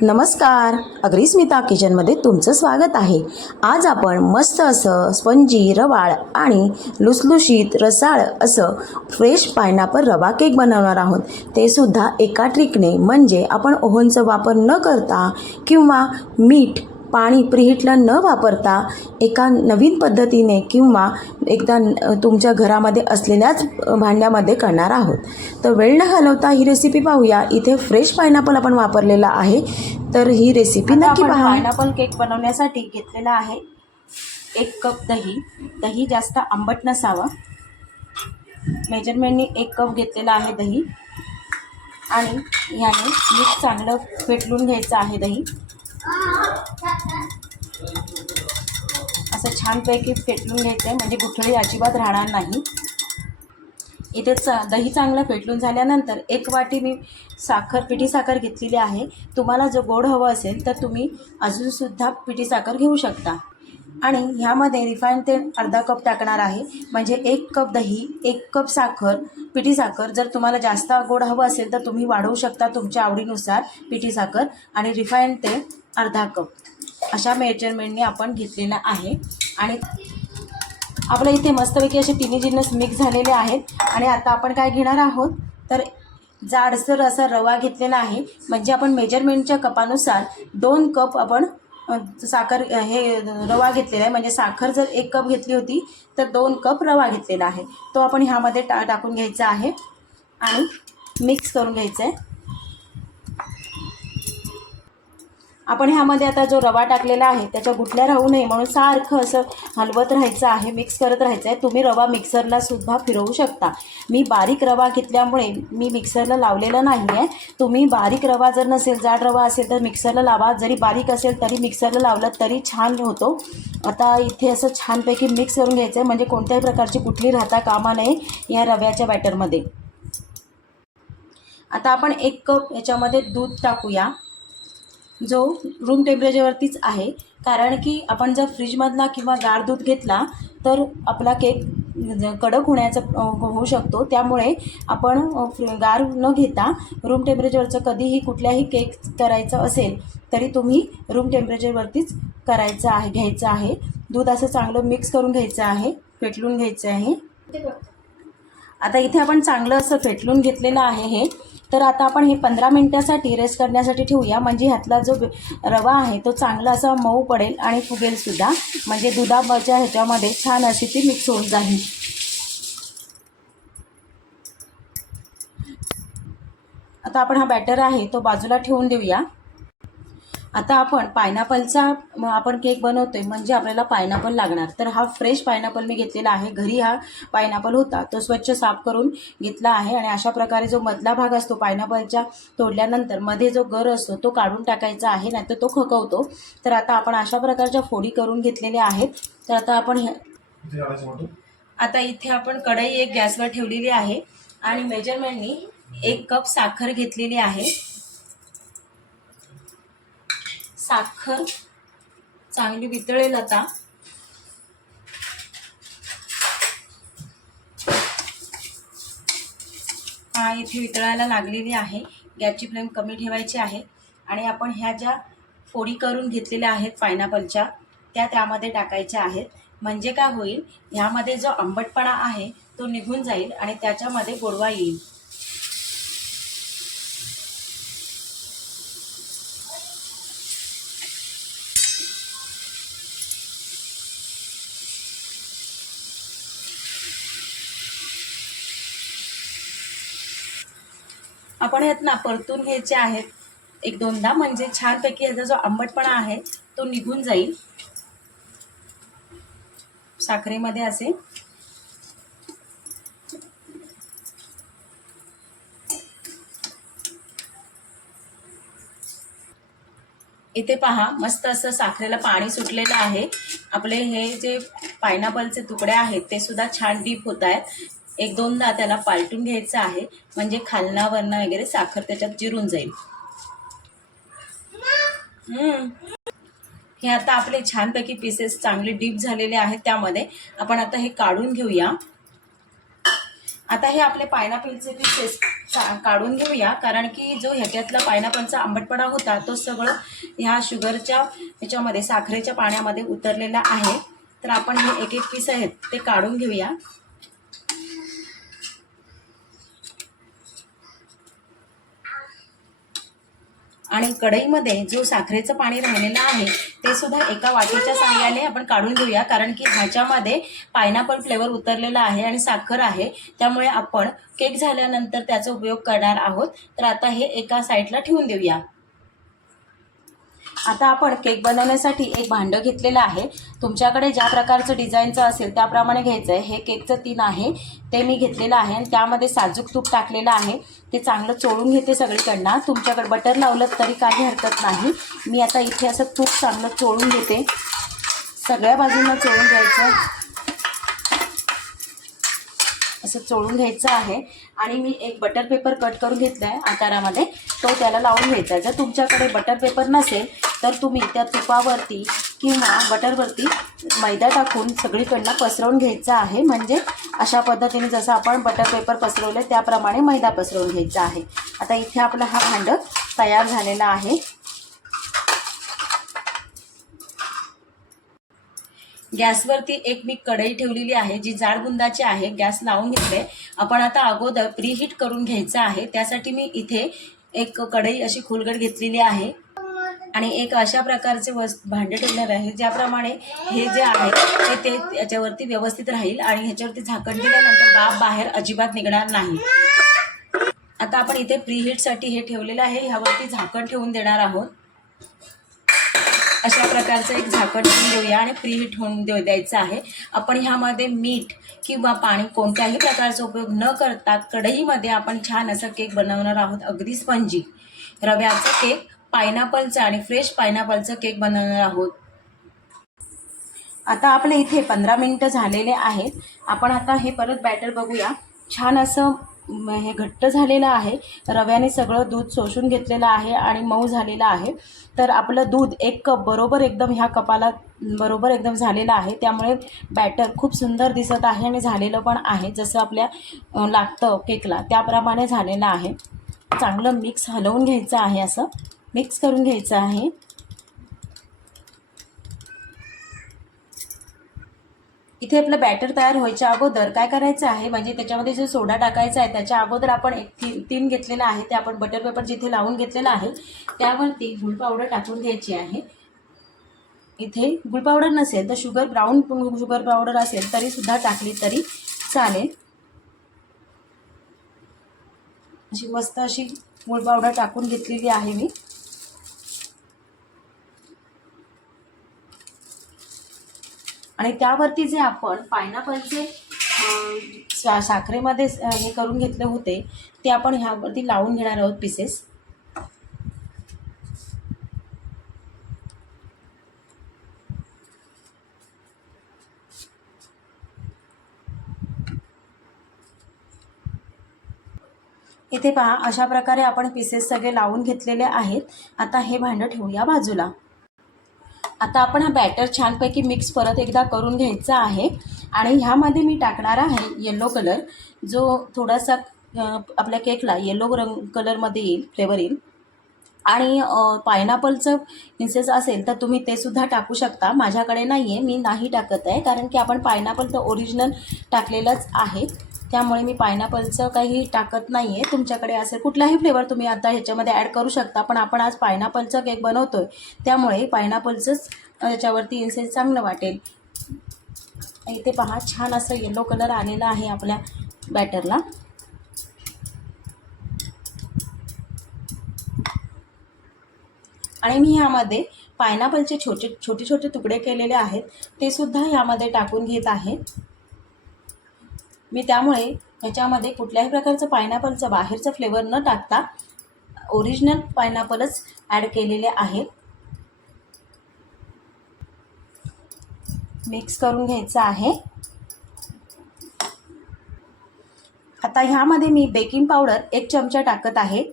नमस्कार. अग्रिस्मिता किचनमध्ये तुमचं स्वागत आहे. आज आपण मस्त असं स्पंजी रवाळ आणि लुसलुशीत रसाळ असं फ्रेश पायनापर रवा केक बनवणार आहोत. ते सुद्धा एका ट्रिकने म्हणजे आपण ओव्हनचा वापर न करता किंवा मीठ पाणी प्रिहीटला न वापरता एका नवीन पद्धतीने किंवा एकदा तुमच्या घरामध्ये असलेल्याच भांड्यामध्ये करणार आहोत. तर वेळ न घालवता ही रेसिपी पाहूया. इथे फ्रेश पायनॅपल आपण वापरलेला आहे. तर ही रेसिपी नक्की पहा. पायनॅपल केक बनवण्यासाठी घेतलेला आहे एक कप दही. दही जास्त आंबट नसावं. मेजरमेंटनी एक कप घेतलेला आहे दही. आणि ह्याने मीठ चांगलं फेटलून घ्यायचं आहे दही. असं छानपैकी फेटलून घ्यायचं आहे म्हणजे गुठळी अजिबात राहणार नाही. इथे चा दही चांगलं फेटलून झाल्यानंतर एक वाटी मी साखर पिठी साखर घेतलेली आहे. तुम्हाला जो गोड हवं असेल तर तुम्ही अजूनसुद्धा पिठी साखर घेऊ शकता. आणि ह्यामध्ये रिफाईन तेल अर्धा कप टाकणार आहे. म्हणजे एक कप दही एक कप साखर पिठी साखर. जर तुम्हाला जास्त गोड हवं असेल तर तुम्ही वाढवू शकता तुमच्या आवडीनुसार पिठी साखर. आणि रिफाईन तेल अर्धा कप. अशा मेजरमेंटने आपण घेतलेला आहे. आणि आपल्या इथे मस्तपैकी असे तिन्ही जिन्नस मिक्स झालेले आहेत. आणि आता आपण काय घेणार आहोत? तर जाडसर असा रवा घेतलेला आहे. म्हणजे आपण मेजरमेंटच्या कपानुसार दोन कप आपण साखर हे रवा घेतलेला आहे. म्हणजे साखर जर एक कप घेतली होती तर दोन कप रवा घेतलेला आहे. तो आपण ह्यामध्ये टा टाकून घ्यायचा आहे. आणि मिक्स करून घ्यायचं आहे. आपण ह्यामध्ये आता जो रवा टाकलेला आहे त्याच्या गुठल्या राहू नये म्हणून सारखं असं हलवत राहायचं आहे मिक्स करत राहायचं आहे. तुम्ही रवा मिक्सरला सुद्धा फिरवू शकता. मी बारीक रवा घेतल्यामुळे मी मिक्सरला लावलेला नाही आहे तुम्ही बारीक रवा जर नसेल जाड रवा असेल तर मिक्सरला लावा. जरी बारीक असेल तरी मिक्सरला लावलं तरी छान होतो. आता इथे असं छानपैकी मिक्स करून घ्यायचं आहे म्हणजे कोणत्याही प्रकारची कुठली राहता कामा नये या रव्याच्या बॅटरमध्ये आता आपण एक कप याच्यामध्ये दूध टाकूया. जो रूम टेम्परेचरवरतीच आहे कारण की आपण जर फ्रीजमधला किंवा गार दूध घेतला तर आपला केक कडक होण्याचं होऊ शकतो. त्यामुळे आपण गार न घेता रूम टेम्परेचरचं कधीही कुठल्याही केक करायचं असेल तरी तुम्ही रूम टेम्परेचरवरतीच करायचं आहे घ्यायचं आहे. दूध असं चांगलं मिक्स करून घ्यायचं आहे फेटलून घ्यायचं आहे. आता इथे आपण चांगलं असं फेटलून घेतलेलं आहे हे. तर आता आपण हे पंधरा मिनटासाठी रेस्ट करण्यासाठी ठेवूया. म्हणजे ह्यातला जो रवा आहे तो चांगला असा मऊ पडेल आणि फुगेलसुद्धा म्हणजे दुधाच्या ह्याच्यामध्ये छान अशी ती मिक्स होऊन जाईल. आता आपण हा बॅटर आहे तो बाजूला ठेवून देऊया. आता आपण पायनॅपलचा आपण केक बनवतोय म्हणजे आपल्याला पायनॅपल लागणार. तर हा फ्रेश पायनॅपल मी घेतलेला आहे. घरी हा पायनॅपल होता. तो स्वच्छ साफ करून घेतला आहे आणि अशा प्रकारे जो मधला भाग असतो पायनॅपलच्या तोडल्यानंतरमध्ये जो गर असतो तो काढून टाकायचा आहे नाहीतर तो खकवतो. तर आता आपण अशा प्रकारच्या फोडी करून घेतलेल्या आहेत. तर आता आपण आता इथे आपण कढई एक गॅसवर ठेवलेली आहे आणि मेजरमेंटनी एक कप साखर घेतलेली आहे. साखर चांगली वितळेल आता. हा इथे वितळायला लागलेली आहे. गॅसची फ्लेम कमी ठेवायची आहे. आणि आपण ह्या ज्या फोडी करून घेतलेल्या आहेत पायनॅपलच्या त्या त्यामध्ये टाकायच्या आहेत. म्हणजे काय होईल? ह्यामध्ये जो आंबटपणा आहे तो निघून जाईल आणि त्याच्यामध्ये गोडवा येईल. आपण ह्यात ना परतून घ्यायचे आहेत. एक दोनदा. म्हणजे छानपैकी ह्याचा जो आंबटपणा आहे तो निघून जाईल. साखरेमध्ये असे. इथे पहा मस्त असं साखरेला पाणी सुटलेलं आहे. आपले हे जे पायनॅपलचे तुकडे आहेत ते सुद्धा छान डीप होत आहेत. एक दोनदा त्याला पालटून घ्यायचं आहे. म्हणजे खालना वरना वगैरे साखर त्याच्यात जिरून जाईल. हम्म. हे आता आपले छानपैकी पीसेस चांगले डीप झालेले आहेत त्यामध्ये. आपण आता हे काढून घेऊया. आता हे आपले पायनापलचे पीसेस काढून घेऊया. कारण की जो ह्याच्यातला पायनापलचा आंबटपणा होता तो सगळं ह्या शुगरच्या ह्याच्यामध्ये साखरेच्या पाण्यामध्ये उतरलेला आहे. तर आपण हे एक एक पीस आहेत ते काढून घेऊया. आणि कढईमध्ये जो साखरेचं पाणी राहिलेलं आहे ते सुद्धा एका वाटीच्या सहाय्याने आपण काढून घेऊया. कारण की ह्याच्यामध्ये पायनॅपल फ्लेवर उतरलेला आहे आणि साखर आहे. त्यामुळे आपण केक झाल्यानंतर त्याचा उपयोग करणार आहोत. तर आता हे एका साईडला ठेवून देऊया. आता आपण केक बनवण्यासाठी एक भांडं घेतलेलं आहे. तुमच्याकडे ज्या प्रकारचं डिझाईनचं असेल त्याप्रमाणे घ्यायचं आहे हे केकचं तीन आहे. ते मी घेतलेलं आहे आणि त्यामध्ये साजूक तूप टाकलेलं आहे. ते चांगलं चोळून घेते सगळीकडनं. तुमच्याकडे बटर लावलं तरी काही हरकत नाही. मी आता इथे असं तूप चांगलं चोळून घेते. सगळ्या बाजूंना चोळून घ्यायचं असं चोळून घ्यायचं आहे. आणि मी एक बटर पेपर कट करून घेतला आहे आकारामध्ये. तो त्याला लावून घ्यायचा आहे. जर तुमच्याकडे बटर पेपर नसेल तर तुम्ही त्या तुपावरती किंवा बटरवरती मैदा टाकून सगळीकडनं पसरवून घ्यायचा आहे. म्हणजे अशा पद्धतीने जसं आपण बटर पेपर पसरवले त्याप्रमाणे मैदा पसरवून घ्यायचा आहे. आता इथे आपला हा भांड तयार झालेला आहे. गॅसवरती एक मी कढई ठेवलेली आहे जी जाड बुंदाची आहे गॅस लावून घेतले. आपण आता अगोदर प्रीहीट करून घ्यायचं आहे. त्यासाठी मी इथे एक कढई अशी खोलगड घेतलेली आहे. आणि एक अशा प्रकारचे वस् भांडे ठेवणार आहे ज्याप्रमाणे हे जे आहे ते ते याच्यावरती व्यवस्थित राहील आणि ह्याच्यावरती झाकण दिल्यानंतर वाफ बाहेर अजिबात निघणार नाही. आता आपण इथे प्रीहीटसाठी हे ठेवलेलं आहे. ह्यावरती झाकण ठेवून देणार आहोत. अशा प्रकारचं एक झाकण ठेवून देऊया आणि प्रीहीट होऊन देऊ द्यायचं आहे. आपण ह्यामध्ये मीठ किंवा पाणी कोणत्याही प्रकारचा उपयोग न करता कढईमध्ये आपण छान असं केक बनवणार आहोत. अगदी स्पंजी. रव्याचं केक पायनॅपलचं आणि फ्रेश पायनॅपलचं केक बनवणार आहोत. आता आपले इथे पंधरा मिनटं झालेले आहेत. आपण आता हे परत बॅटर बघूया. छान असं हे घट्ट झालेलं आहे. रव्याने सगळं दूध शोषून घेतलेलं आहे आणि मऊ झालेलं आहे. तर आपलं दूध एक कप बरोबर एकदम ह्या कपाला बरोबर एकदम झालेलं आहे. त्यामुळे बॅटर खूप सुंदर दिसत आहे आणि झालेलं पण आहे. जसं आपल्या लागतं केकला त्याप्रमाणे झालेलं आहे. चांगलं मिक्स हलवून घ्यायचं आहे असं. मिक्स करून घ्यायचं आहे. इथे आपलं बॅटर तयार व्हायच्या अगोदर काय करायचं आहे? म्हणजे त्याच्यामध्ये जो सोडा टाकायचा आहे त्याच्या अगोदर आपण एक ती तीन घेतलेलं आहे ते आपण बटर पेपर जिथे लावून घेतलेलं आहे त्यावरती गुळ पावडर टाकून घ्यायची आहे. इथे गुळ पावडर नसेल तर शुगर ब्राऊन शुगर पावडर असेल तरीसुद्धा टाकली तरी चालेल. अशी मस्त अशी गुळ पावडर टाकून घेतलेली आहे मी. आणि त्यावरती जे आपण पायनापलचे सा साखरेमध्ये हे करून घेतले होते ते आपण ह्यावरती लावून घेणार आहोत पीसेस इथे पहा अशा प्रकारे आपण पीसेस सगळे लावून घेतलेले आहेत. आता हे भांडं ठेवूया बाजूला. आता आपण हा बॅटर छानपैकी मिक्स परत एकदा करून घ्यायचा आहे. आणि ह्यामध्ये मी टाकणार आहे येलो कलर जो थोडासा आपल्या केकला येलो रंग कलरमध्ये येईल फ्लेवर येईल. आणि पायनॅपलचं इन्सेस असेल तर तुम्ही ते सुद्धा टाकू शकता. माझ्याकडे नाही आहे मी नाही टाकत आहे कारण की आपण पायनॅपल तर ओरिजिनल टाकलेलंच आहे. त्यामुळे मी पायनॅपलचं काही टाकत नाही आहे तुमच्याकडे असेल कुठलाही फ्लेवर तुम्ही आता ह्याच्यामध्ये ॲड करू शकता पण आपण आज पायनॅपलचा केक बनवतो आहे त्यामुळे पायनॅपलचंच याच्यावरती इन्सेस चांगलं वाटेल. इथे पहा छान असं येलो कलर आलेला आहे आपल्या बॅटरला आणि मी ह्यामध्ये पायनॅपलचे छोटे छोटे छोटे तुकडे केलेले आहेत. ते सुद्धा ह्यामध्ये टाकून घेत आहे. मी त्यामुळे ह्याच्यामध्ये कुठल्याही प्रकारचं पायनॅपलचं बाहेरचं फ्लेवर न टाकता ओरिजिनल पायनॅपलच ॲड केलेले आहेत मिक्स करून घ्यायचं आहे. आता ह्यामध्ये मी बेकिंग पावडर एक चमचा टाकत आहे.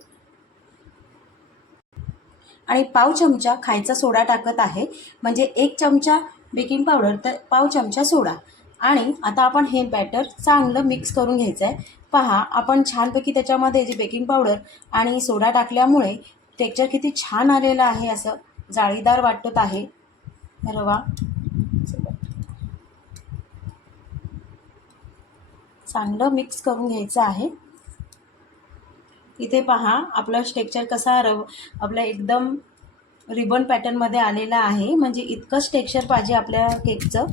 आणि पाव चमचा खायचा सोडा टाकत आहे. म्हणजे एक चमचा बेकिंग पावडर तर पाव चमचा सोडा. आणि आता आपण हे बॅटर चांगलं मिक्स करून घ्यायचं आहे पहा आपण छानपैकी त्याच्यामध्ये जे बेकिंग पावडर आणि सोडा टाकल्यामुळे टेक्चर किती छान आलेलं आहे असं जाळीदार वाटत आहे. रवा. चांगलं मिक्स करून घ्यायचं आहे. इथे पहा आपलं स्टेक्चर कसा रव आपलं एकदम रिबन पॅटर्नमध्ये आलेला आहे. म्हणजे इतकंच टेक्स्चर पाहिजे आपल्या केकचं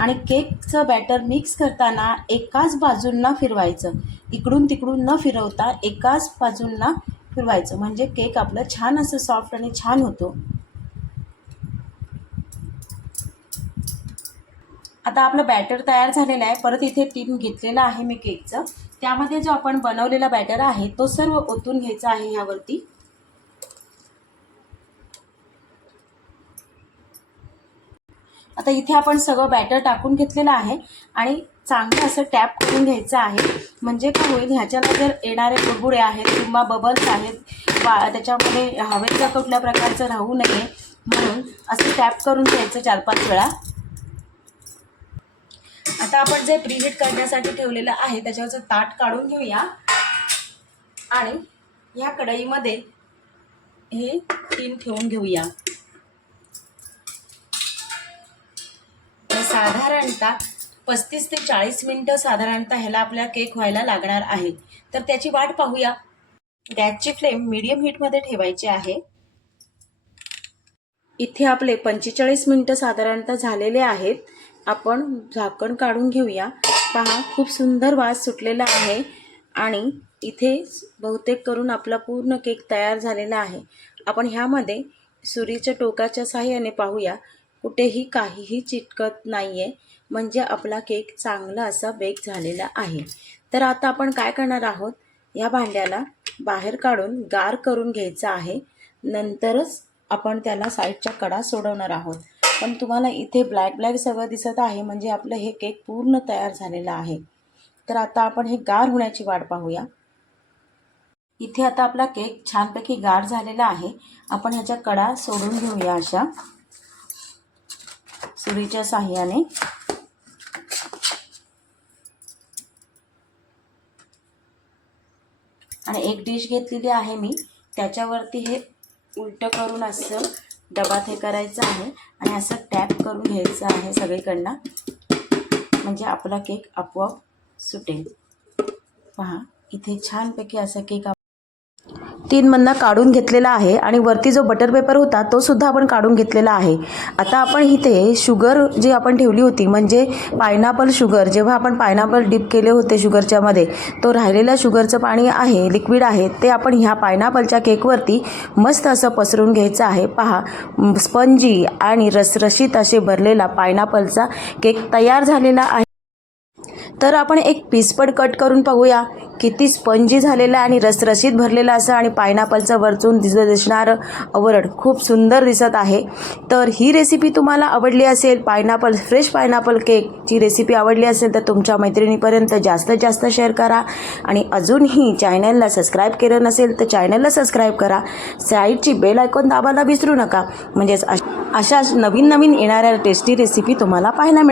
आणि केकचं बॅटर मिक्स करताना एकाच बाजूंना फिरवायचं. इकडून तिकडून न फिरवता एकाच बाजूंना फिरवायचं. म्हणजे केक आपलं छान असं सॉफ्ट आणि छान होतो. आता आपलं बॅटर तयार झालेलं आहे. परत इथे टीम घेतलेलं आहे मी केकचं. त्यामध्ये जो आपण बनवलेला बॅटर आहे तो सर्व ओतून घ्यायचा आहे ह्यावरती. आता इथे आपण सगळं बॅटर टाकून घेतलेलं आहे आणि चांगलं असं टॅप करून घ्यायचं आहे. म्हणजे काय होईल ह्याच्याला जर येणारे बुडबुडे आहेत किंवा बबल्स आहेत बा त्याच्यामध्ये हवेचा कुठल्या प्रकारचं राहू नये म्हणून असं टॅप करून घ्यायचं चार पाच वेळा. आता आपण जे प्रिहीट करण्यासाठी ठेवलेलं आहे त्याच्यावरचं ताट काढून घेऊया. आणि ह्या कढईमध्ये हे तीन ठेवून घेऊया. साधारणतः पस्तीस ते चाळीस मिनटं साधारणतः ह्याला आपल्या केक व्हायला लागणार आहे. तर त्याची वाट पाहूया. गॅसची फ्लेम मीडियम हीटमध्ये ठेवायची आहे. इथे आपले पंचेचाळीस मिनटं साधारणतः झालेले आहेत. आपण झाकण काढून घेऊया. पहा खूप सुंदर वास सुटलेला आहे आणि इथे बहुतेक करून आपला पूर्ण केक तयार झालेला आहे. आपण ह्यामध्ये सुरीच्या टोकाच्या साह्याने पाहूया. कुठेही काहीही चिटकत नाही आहे म्हणजे आपला केक चांगला असा बेक झालेला आहे. तर आता आपण काय करणार आहोत? या भांड्याला बाहेर काढून गार करून घ्यायचं आहे. नंतरच आपण त्याला साईडच्या कडा सोडवणार आहोत. पण तुम्हाला इथे ब्लॅक ब्लॅक सगळं दिसत आहे. म्हणजे आपलं हे केक पूर्ण तयार झालेलं आहे. तर आता आपण हे गार होण्याची वाट पाहूया. इथे आता आपला केक छानपैकी गार झालेला आहे. आपण ह्याच्या कडा सोडून घेऊया अशा. सुरीच्या साह्याने. आणि एक डिश घेतलेली आहे मी. त्याच्यावरती हे उलटं करून असं डबात हे करायचं आहे. आणि असं टॅप करून घ्यायचं आहे सगळीकडनं. म्हणजे आपला केक आपोआप सुटेल. पहा इथे छानपैकी असा केक तीनमधनं काढून घेतलेला आहे आणि वरती जो बटर पेपर होता तो सुद्धा आपण काढून घेतलेला आहे. आता आपण इथे शुगर जी आपण ठेवली होती म्हणजे पायनॅपल शुगर जेव्हा आपण पायनॅपल डिप केले होते शुगरच्यामध्ये तो राहिलेला शुगरचं पाणी आहे लिक्विड आहे ते आपण ह्या पायनॅपलच्या केकवरती मस्त असं पसरून घ्यायचं आहे. पहा स्पंजी आणि रसरशीत असे भरलेला पायनॅपलचा केक तयार झालेला आहे. तर आपण एक पीसपट कट करून पाहूया. किती स्पंजी झालेला आणि रसरशीत भरलेला असं आणि पायनॅपलचं वरचून दिसत दिसणारं अवरड खूप सुंदर दिसत आहे. तर ही रेसिपी तुम्हाला आवडली असेल पायनॅपल फ्रेश पायनॅपल केकची रेसिपी आवडली असेल तर तुमच्या मैत्रिणीपर्यंत जास्तीत जास्त शेअर करा. आणि अजूनही चॅनलला सबस्क्राईब केलं नसेल तर चॅनलला सबस्क्राईब करा. साईडची बेल ऐकून दाबायला विसरू नका. म्हणजेच अश- अशा नवीन नवीन येणाऱ्या टेस्टी रेसिपी तुम्हाला पाहायला मिळेल